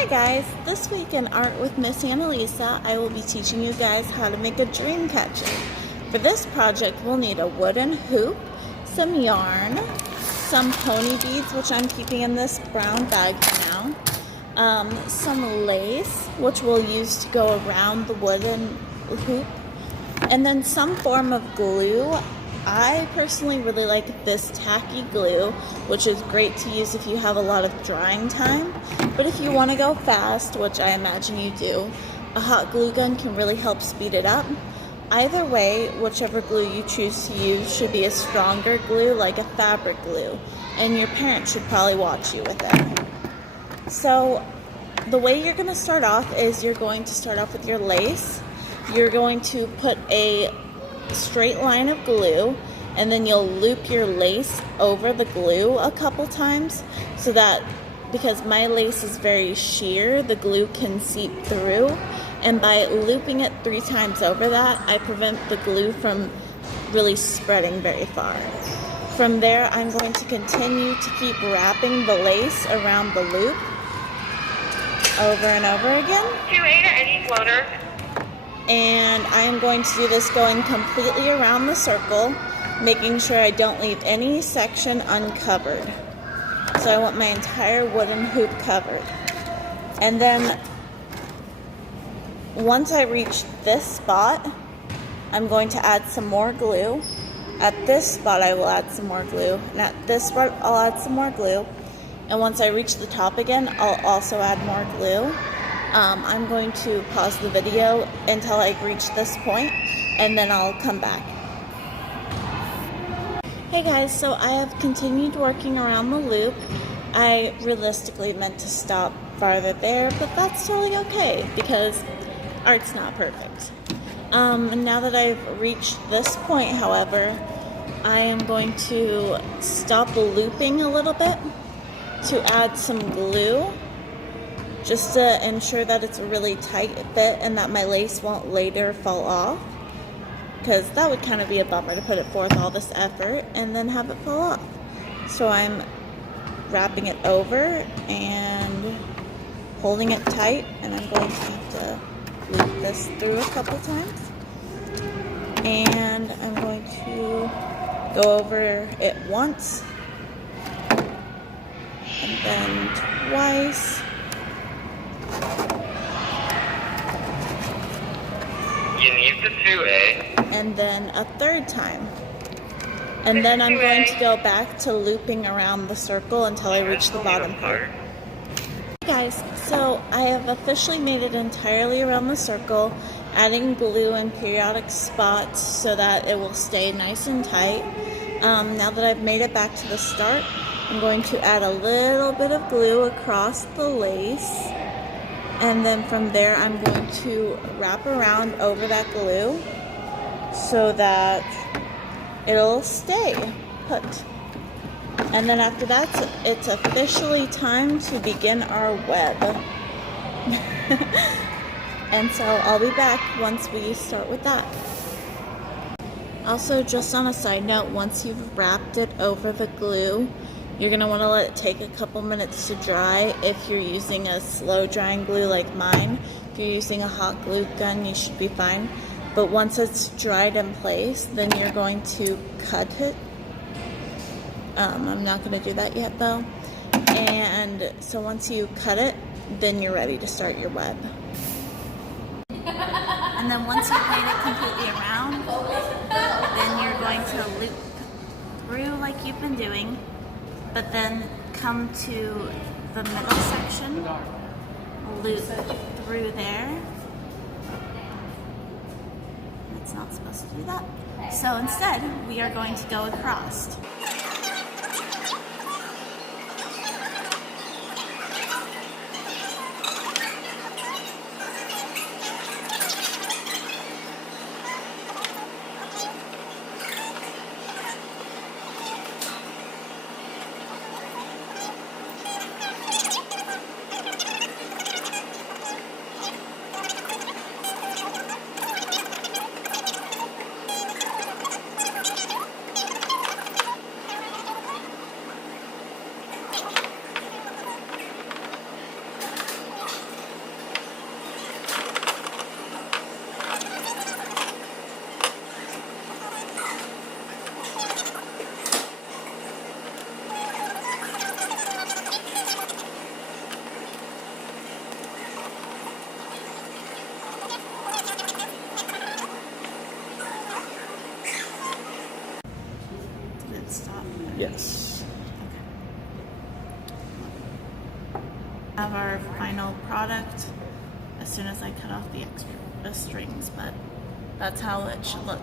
Hi guys, this week in Art with Ms.Analisa, I will be teaching you guys how to make a Dreamcatcher. For this project, we'll need a wooden hoop, some yarn, some pony beads, which I'm keeping in this brown bag for now, some lace, which we'll use to go around the wooden hoop, and then some form of glue. I personally really like this tacky glue, which is great to use if you have a lot of drying time. But if you want to go fast, which I imagine you do, a hot glue gun can really help speed it up. Either way, whichever glue you choose to use should be a stronger glue, like a fabric glue, and your parents should probably watch you with it. So the way you're going to start off is you're going to start off with your lace. You're going to put a straight line of glue, and then you'll loop your lace over the glue a couple times, so that, because my lace is very sheer, the glue can seep through, and by looping it 3 times over that, I prevent the glue from really spreading very far. From there, I'm going to continue to keep wrapping the lace around the loop over and over again. 2-8 or any floater. And I am going to do this going completely around the circle, making sure I don't leave any section uncovered. So I want my entire wooden hoop covered. And then once I reach this spot, I'm going to add some more glue. At this spot I will add some more glue, and at this spot I'll add some more glue. And once I reach the top again, I'll also add more glue. I'm going to pause the video until I reach this point, and then I'll come back. Hey guys, so I have continued working around the loop. I realistically meant to stop farther there, but that's totally okay because art's not perfect. And now that I've reached this point, however, I am going to stop looping a little bit to add some glue, just to ensure that it's a really tight fit and that my lace won't later fall off, because that would kind of be a bummer to put it forth all this effort and then have it fall off. So I'm wrapping it over and holding it tight, and I'm going to have to loop this through a couple times, and I'm going to go over it once and then twice. You need the 2A. And then a third time. And then I'm going to go back to looping around the circle until I reach the bottom part. Hey guys, so I have officially made it entirely around the circle, adding glue in periodic spots so that it will stay nice and tight. Now that I've made it back to the start, I'm going to add a little bit of glue across the lace. And then from there, I'm going to wrap around over that glue so that it'll stay put. And then after that, it's officially time to begin our web. And so I'll be back once we start with that. Also, just on a side note, once you've wrapped it over the glue, you're going to want to let it take a couple minutes to dry. If you're using a slow drying glue like mine, if you're using a hot glue gun, you should be fine. But once it's dried in place, then you're going to cut it. I'm not going to do that yet though. And so once you cut it, then you're ready to start your web. And then once you've made it completely around, then you're going to loop through like you've been doing, but then come to the middle section, loop through there. It's not supposed to do that. So instead, we are going to go across. Yes. Have our final product as soon as I cut off the extra strings, but that's how it should look.